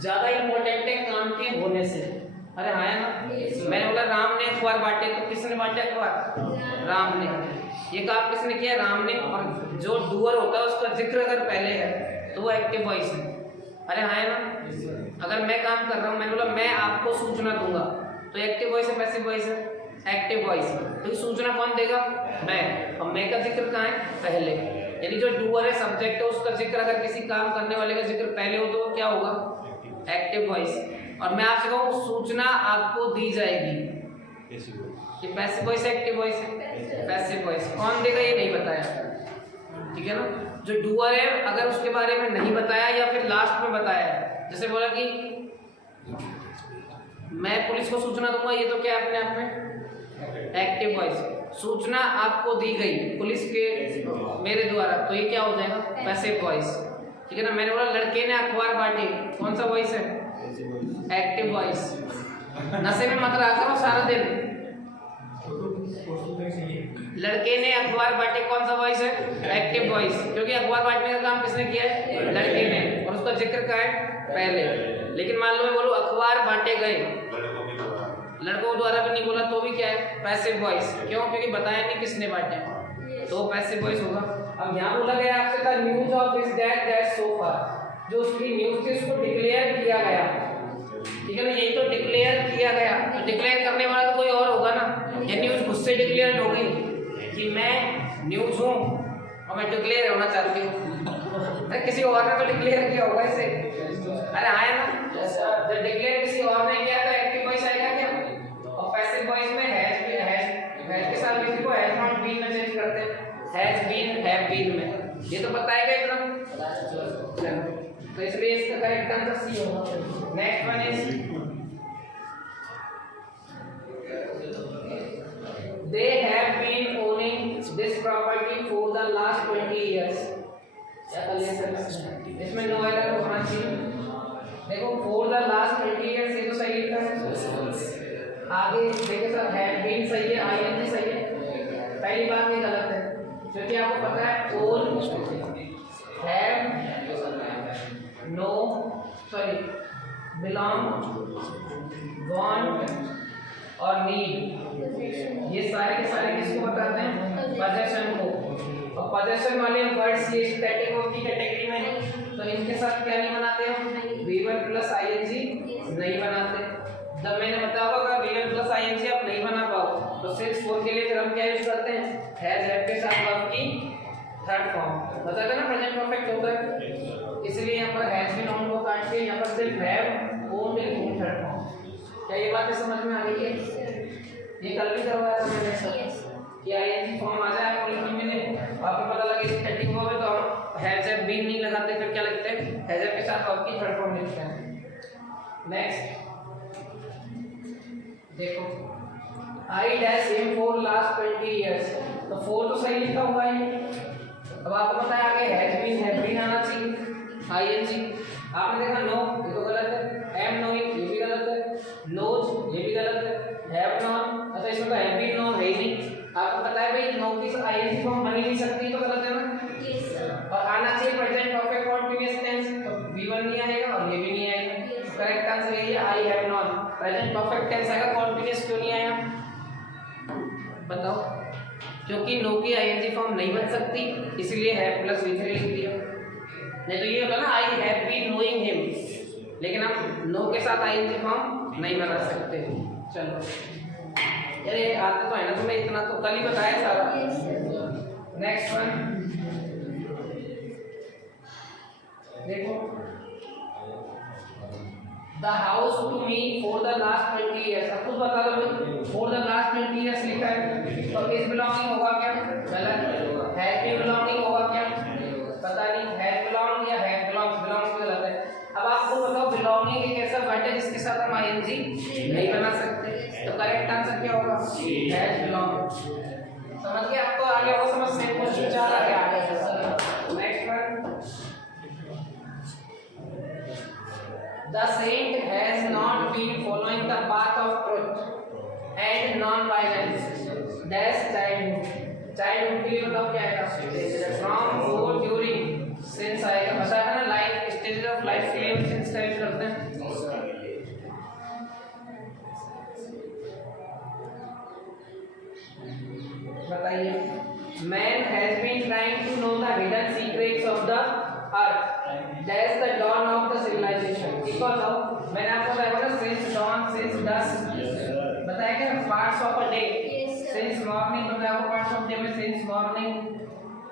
ज्यादा इम्पोर्टेंट है काम के होने से। अरे हाँ है ना, मैंने बोला राम ने अखबार बांटे, तो किसने बांटे अखबार? राम ने। ये काम किसने किया? राम ने। और जो डूअर होता है उसका जिक्र अगर पहले है तो वो एक्टिव वॉइस है। अरे हाँ है ना, अगर मैं काम कर रहा हूँ, मैंने बोला मैं आपको सूचना दूंगा, तो एक्टिव वॉइस है पैसिव वॉइस है? Active voice. तो सूचना कौन देगा? मैं। और मैं का जिक्र कहाँ है? पहले। यानी जो डूअर है सब्जेक्ट है, उसका जिक्र अगर किसी काम करने वाले का जिक्र पहले हो तो क्या होगा? Active voice. और मैं आपसे कहूँ सूचना आपको दी जाएगी, ये पैसिव वॉइस है एक्टिव वॉइस है? Passive voice. कौन देगा ये नहीं बताया, ठीक है ना। जो डूअर है अगर उसके बारे में नहीं बताया या फिर लास्ट में बताया, जैसे बोला कि मैं पुलिस को सूचना दूंगा, ये तो क्या है अपने आप में एक्टिव वॉइस। सूचना आपको दी गई पुलिस के मेरे द्वारा, तो ये क्या हो जाएगा? पैसिव वॉइस, ठीक है ना। मैंने बोला लड़के ने अखबार बांटे, कौन सा वॉइस है? Active voice. नशे में मत रहा करो सारा दिन। लड़के ने अखबार बांटे, कौन सा वॉइस है? एक्टिव वॉइस, क्योंकि अखबार बांटने का काम किसने किया है? लड़के ने। और उसका जिक्र क्या है? पहले। लेकिन मान लो मैं बोलूं अखबार बांटे गए, लड़कों द्वारा भी नहीं बोला तो भी क्या है? Passive voice. क्यों? क्योंकि बताया नहीं किसने बांटे, तो पैसिव वॉइस होगा। अब यहाँ बोला गया आपसे था news of this that so far, जो उसकी न्यूज थी उसको डिक्लेयर किया गया, ठीक है ना। यही तो डिक्लेयर किया गया, तो डिक्लेयर करने वाला तो कोई और होगा ना। ये न्यूज खुद से डिक्लेयर हो गई कि मैं न्यूज हूँ और मैं डिक्लेयर होना चाहती हूँ। अरे किसी और ने तो डिक्लेयर किया होगा इसे। अरे आया ना, जब डिक्लेयर किसी और ने किया तो एक्टिव वॉइस आएगा क्या? और पैसिव वॉइस में हैज के साथ किसी को हैज नॉट बीन में चेंज करते हैं, हैज बीन हैव बीन में। ये तो बताएगा इतना, तो इसलिए इसका करेक्ट आंसर सी होगा। Next one is they have been owning this property for the last 20 years। क्या कर लिया सर? इसमें नो एरर होना चाहिए। देखो for the last 20 years ये तो सही लिखा है। आगे देखिए सर have been सही है, ing सही है। पहली बात ये गलत है, क्योंकि आपको पता है own, have, no, sorry, belong, want और नीड, ये सारे के सारे किसको बताते हैं? पोजेशन को। और पोजेशन वाले वर्ड्स ये स्टैटिक वर्ब की कैटेगरी में नहीं, तो इनके साथ क्या नहीं बनाते हम? V1 प्लस ing नहीं बनाते। जब मैंने बताया होगा अगर V1 प्लस ing आप नहीं बना पाओ तो 6-4 के लिए फिर हम क्या यूज करते हैं? हैज हैव के साथ वर्ब की थर्ड फॉर्म। बताया ना प्रेजेंट परफेक्ट होता है, इसलिए यहाँ पर हैज भी नाउन को काट के यहाँ पर सिर्फ हैव ओन लिखूंगा थर्ड फॉर्म। क्या ये बातें समझ में आ गई है? ये कल भी करवाया था मैंने कि आईएनजी फॉर्म आ जाए आपको लिखने में, आपको पता लगे स्टैटिक वर्ब है तो हम हैज हैव बीन नहीं लगाते, फिर क्या लिखते हैं? हैज हैव के साथ वर्ब की थर्ड फॉर्म लिखते हैं। नेक्स्ट देखो, I dash him for last 20 years, तो फॉर तो सही लिखा हुआ है। अब आपको पता है आगे हैज बीन आना चाहिए, आईएनजी। आपने देखा नो, ये तो गलत है। एम नोइंग, ये भी गलत है। नोज, ये भी गलत है। हैव नॉन, अच्छा इसमें तो हैव बीन नॉन है ही नहीं। आपको पता है भाई नो की आईएनजी फॉर्म बन ही नहीं सकती, तो गलत है ना। Yes sir. और आना चाहिए प्रेजेंट परफेक्ट कंटीन्यूअस टेंस, तो V1 नहीं आएगा और ये भी नहीं आएगा। करेक्ट आंसर यही है, I have known. Present perfect tense आएगा, कंटीन्यूअस क्यों नहीं आया बताओ? क्योंकि नो की आईएनजी फॉर्म नहीं बन सकती, इसलिए हैव प्लस V3 लिख दिया। नहीं तो ये होता ना I have been knowing him, लेकिन हम नो के साथ आईएनजी फॉर्म नहीं बना सकते। चलो यार आते तो है ना तुम्हें, इतना तो कल ही बताया सारा। नेक्स्ट वन देखो, the house to me for the last 20 years. अब खुद बता दो, फॉर द लास्ट 20 इयर्स लिखा है तो इस बिलोंगिंग होगा क्या? गलत। हैज बीन बिलोंगिंग होगा क्या? पता नहीं। हैज बिलोंग या हैज बिलोंग्स, बिलोंग्स गलत है। अब आपको बताओ बिलोंगिंग एक ऐसा वर्ड है जिसके साथ हम आईएनजी नहीं बना सकते, तो करेक्ट आंसर क्या होगा? Has belong. समझ गए? आपको आगे वो समझ सेम क्वेश्चन चार आगे आ गया। Next one, the saint has not been following the path of truth and non violence dash childhood. Childhood के लिए बताओ क्या आएगा? फ्रॉम गो ड्यूरिंग सिंस आएगा। बताया ना लाइफ स्टेज ऑफ लाइफ के लिए हम सिंस टाइप करते हैं। बताइए, man has been trying to know the hidden secrets of the earth that's the dawn of the civilisation. Because of, मैंने आपको बताया ना सिंस डॉन सिंस डस्क बताया क्या? Parts of a day. Since morning बताया आपको, पार्ट्स ऑफ डे में since morning,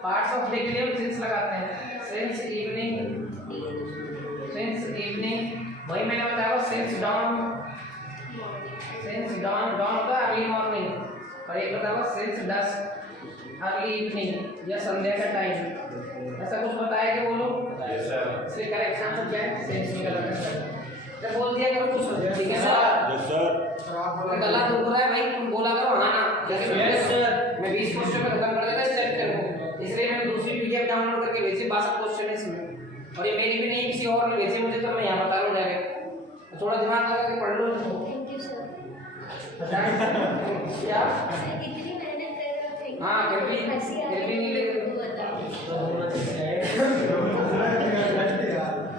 parts of day के लिए हम सिंस लगाते हैं। सिंस इवनिंग वही मैंने बताया सिंस डॉन डॉन होता है अर्ली मॉर्निंग, और एक बताया सिंस डस्क अर्ली इवनिंग या संध्या का टाइम। ऐसा कुछ बताया कि बोलो? Yes sir. इसलिए करेक्ट आंसर क्या है? सिंस निकल गया। जब बोल दिया करो कुछ, ठीक है सर? Yes sir. गलत हो रहा है भाई, तुम बोला करो हाँ ना। Yes sir. मैं 20 क्वेश्चन में खत्म कर देता चेक करो, इसलिए मैंने दूसरी पीडीएफ डाउनलोड करके भेजी 62 क्वेश्चन है इसमें, और ये मेरी भी नहीं किसी और ने भेजी मुझे, तो मैं यहाँ बता रहा हूँ डायरेक्ट। थोड़ा दिमाग लगा के पढ़ लो। Thank you sir. क्या? इतनी मेहनत कर रहे हो, थैंक यू। हाँ, क्योंकि हंसी आ फिर भी नहीं लगे। तू बताओ।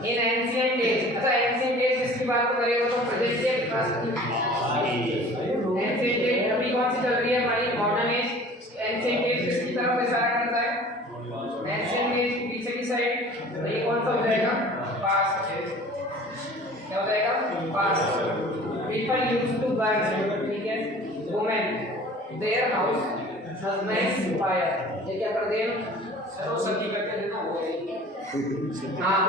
इन एंशिएंट डेज, अच्छा एंशिएंट डेज जिसकी बात करेंगे तो प्रेजेंट के एंशिएंट डेज अभी कौन सी चल रही है हमारी? Modern age. एंशिएंट डेज किसकी तरफ इशारा करता है? एंशिएंट डेज पीछे की साइड, तो ये कौन सा हो जाएगा? पास्ट। क्या हो जाएगा? Past. People used to burn, ठीक है, women their house husbands fire. ये क्या कर दिए? सरोसती करके देना वो है। हाँ,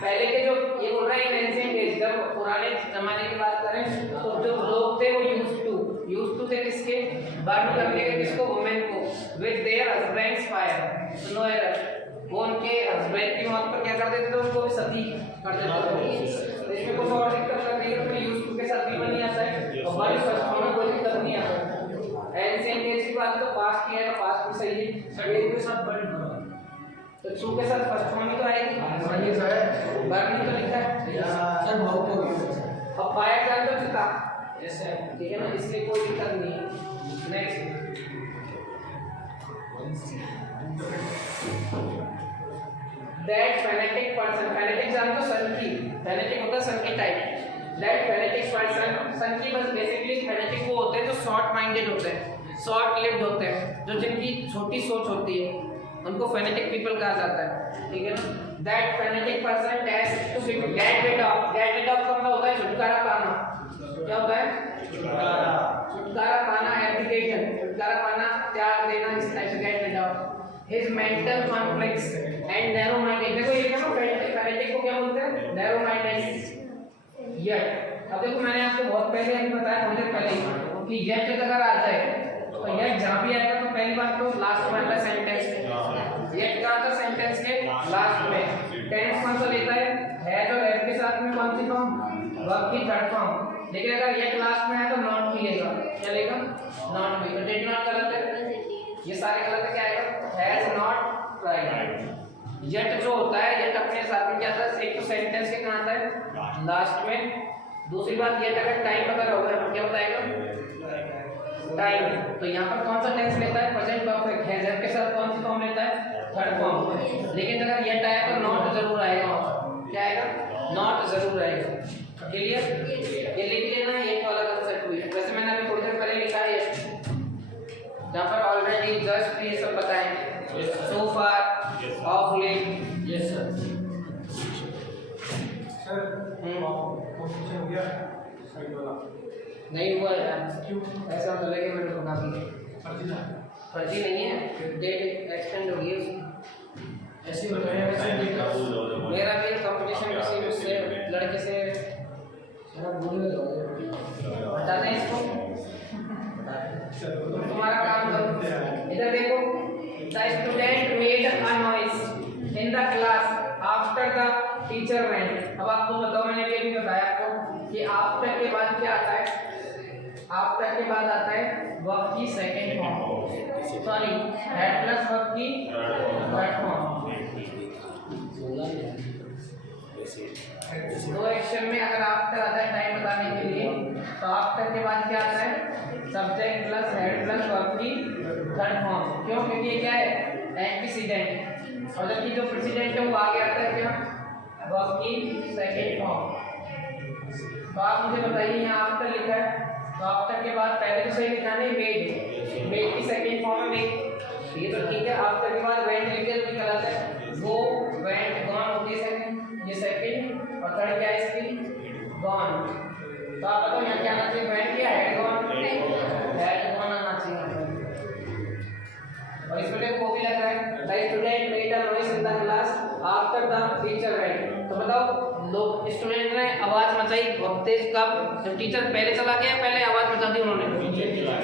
पहले के जो ये बोल रहा है एंशिएंट डेज, जब पुराने जमाने की बात करें तो जो लोग थे वो यूज्ड टू थे किसके? बर्न करने के, किसको? वुमेन को, with their husbands fire. No error, वो उनके हस्बैंड की मौत पर क्या कर देते थे? उनको भी सती कर देते थे। इसमें कुछ और दिक्कत नहीं है, तो यूज्ड टू के साथ भी बनी आता है और बाकी फर्स्ट में कोई दिक्कत नहीं आता। एंशिएंट डेज की बात तो पास्ट की है, तो पास्ट भी सही है। सवेरे के साथ बर्न तो चू के साथ फर्स्ट फॉर्म में तो आएगी। ये सर बर्न तो लिखा है सर बहुत हो अब फायर जान तो चिता। यस सर, ठीक है ना, इसलिए कोई दिक्कत नहीं है। Next, that fanatic person, fanatic जान तो सन की, फैनेटिक होता है सन की टाइप। दैट फैनेटिक पर्सन, सन की बस बेसिकली फैनेटिक वो होते हैं जो शॉर्ट माइंडेड होते हैं, शॉर्ट लिव्ड होते हैं, जो जिनकी छोटी सोच होती है, उनको फेनेटिक पीपल कहा जाता है, ठीक है ना। That fanatic person dash to get rid of, get rid of का मतलब होता है छुटकारा पाना। क्या होता है? छुटकारा पाना, एब्डिकेशन, छुटकारा पाना, त्याग देना, इस टाइप से get rid of his mental conflicts and narrow minded. देखो ये क्या फेनेटिक को क्या बोलते हैं? Narrow minded. येट, अब देखो मैंने आपको बहुत पहले अभी बताया, थोड़ी देर पहले कि येट अगर आ जाए तो येट जहाँ भी आएगा तो पहली बात तो लास्ट में आता है सेंटेंस में। येट का आता है सेंटेंस के लास्ट में। टेंस कौन सा लेता है और हैव के साथ में कौन सी फॉर्म? वर्ब की थर्ड फॉर्म। लेकिन अगर येट लास्ट में है तो नॉट भी लेगा। क्या लेगा? नॉट भी। तो डिड नॉट गलत है, ये सारे गलत है। क्या आएगा? Has not tried. येट जो होता है, येट अपने साथ में क्या आता है? एक तो सेंटेंस के कहाँ आता है? लास्ट में। दूसरी बात येट अगर टाइम पता होगा तो क्या बताएगा? टाइम। तो यहाँ पर कौन सा टेंस लेता है? Present perfect. हैज के साथ कौन सी फॉर्म लेता है? Third form. लेकिन अगर येट आया तो नॉट जरूर आएगा। क्या आएगा? नॉट जरूर आएगा। क्लियर? ये लिख लेना, येट वाला कांसेप्ट हुई है। वैसे मैंने अभी थोड़ी देर पहले लिखा है जहाँ पर ऑलरेडी जस्ट ये सब बताएंगे। So far, of late. Yes sir. Sir question हो गया साइड वाला नहीं हुआ यार, क्यों? ऐसा तो लगे मैंने बना दी। फर्जी था, फर्जी नहीं है, डेट एक्सटेंड हो गई है उसकी। ऐसे ही बताया मेरा भी कंपटीशन किसी उससे लड़के से बता दें इसको। तुम्हारा काम करो। इधर देखो, the student made a noise in the class after the teacher went. अब आपको बताओ, मैंने ये भी बताया आपको आफ्टर के बाद क्या आता है? आफ्टर के बाद आता है वर्ब की second form, sorry head plus verb की थर्ड फॉर्म। दो एक्शन में अगर आफ्टर आता है टाइम बताने के लिए, तो आफ्टर के बाद क्या आता है? Subject plus head plus verb की थर्ड फॉर्म। क्यों? क्योंकि ये क्या है? एंटीसीडेंट, और जबकि जो प्रेसिडेंट है वो आगे आता है क्या? वर्ब की सेकंड फॉर्म। तो आप मुझे बताइए यहाँ आफ्टर लिखा है, तो आफ्टर के बाद पहले तो सही लिखा नहीं, वेट, वेट की सेकंड फॉर्म है वेट, ये तो ठीक है। आफ्टर के बाद वेंट लिख दिया तो गलत है, गो वेंट गॉन होती है सेकंड, ये सेकंड, और थर्ड क्या है इसकी? गॉन। तो आप बताओ यहाँ क्या आना चाहिए? वेंट या हेड गॉन? हेड गॉन आना चाहिए। और इसमें देखो वो भी लग रहा है, the student made a noise in the class after the teacher went. तो बताओ लोग स्टूडेंट ने आवाज मचाई बहुत तेज कब? जब टीचर पहले चला गया, पहले आवाज मचा दी उन्होंने?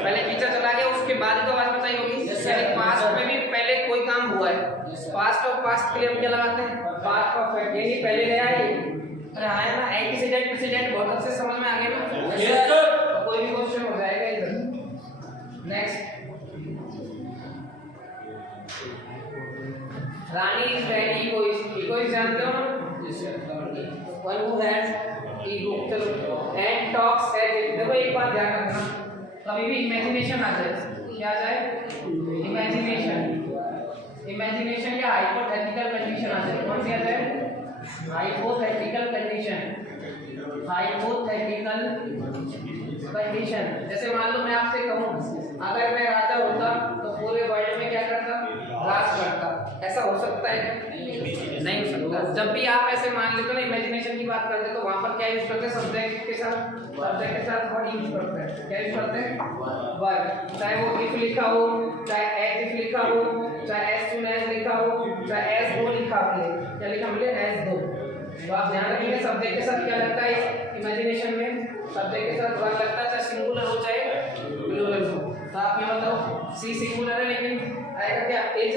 पहले टीचर चला गया उसके बाद ही तो आवाज मचाई होगी। यानी पास्ट में भी पहले कोई काम हुआ है। पास्ट और पास्ट के लिए हम क्या लगाते हैं? पास्ट परफेक्ट, यही पहले ले आई। अरे आया ना, एंटीसीडेंट प्रेसिडेंट बहुत अच्छे समझ में आ गया ना? Yes sir. तो कोई भी क्वेश्चन हो जाएगा इधर। Next, Rani is very egoist. Egoist जानते हो ना? One who has ego. चलो, एंड टॉक्स एज इफ। देखो एक बात ध्यान रखना, कभी भी इमेजिनेशन आ जाए, क्या आ जाए? इमेजिनेशन, इमेजिनेशन या हाइपोथेटिकल कंडीशन आ जाए। कौन सी आ जाए? Hypothetical condition, hypothetical condition. जैसे मान लो मैं आपसे कहूँ अगर मैं राजा होता तो पूरे वर्ल्ड में क्या करता? राज करता। ऐसा हो सकता है? नहीं हो सकता। जब भी आप ऐसे मान लेते हो ना, इमेजिनेशन की बात करते तो वहां पर क्या यूज करते हैं? सब्जेक्ट के साथ, सब्जेक्ट के साथ वर्ड यूज करते हैं। क्या यूज करते हैं? वर्ड। चाहे वो इफ लिखा हो, चाहे एज इफ लिखा हो, चाहे एज सून एज लिखा हो, चाहे एज दो लिखा मिले। क्या लिखा मिले? एज दो। तो आप ध्यान रखिए सब्जेक्ट के साथ क्या लगता है इमेजिनेशन में? सब्जेक्ट के साथ वर्ड लगता है, चाहे सिंगुलर हो चाहे प्लूरल हो। तो आप ये बताओ, सी सिंगुलर है लेकिन आएगा क्या? इज,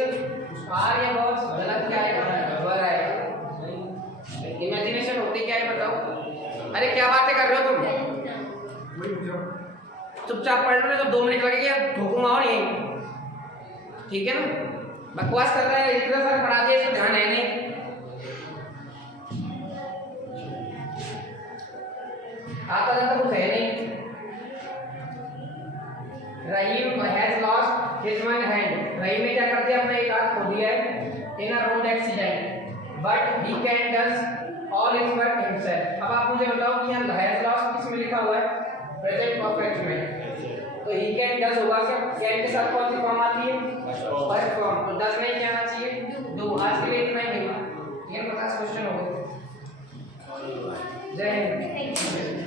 आर या वर्ब? गलत, क्या आएगा? वर्ब आएगा। इमेजिनेशन होती क्या है बताओ? अरे क्या बातें कर रहे हो तुम? चुपचाप पढ़ रहे हो तो 2 मिनट लगेगा, ठोकूंगा और यही, ठीक है ना? बकवास कर रहा है, इतना सारा पढ़ा दिया, इसको ध्यान है नहीं। आता जाता कुछ है नहीं। Rahim has lost his one hand. Rahim ने क्या कर दिया? अपना एक हाथ खो दिया है in a road accident, but he can does all his work himself. अब आप मुझे बताओ कि यहाँ हैज लॉस्ट किस में लिखा हुआ है? प्रेजेंट परफेक्ट में। तो ही कैन डज होगा क्या? कैन के साथ कौन सी फॉर्म आती है? First form. तो डज में क्या आना चाहिए? दो। आज के लिए इतना ही मिला। ये 50 क्वेश्चन हो गए। जय हिंद।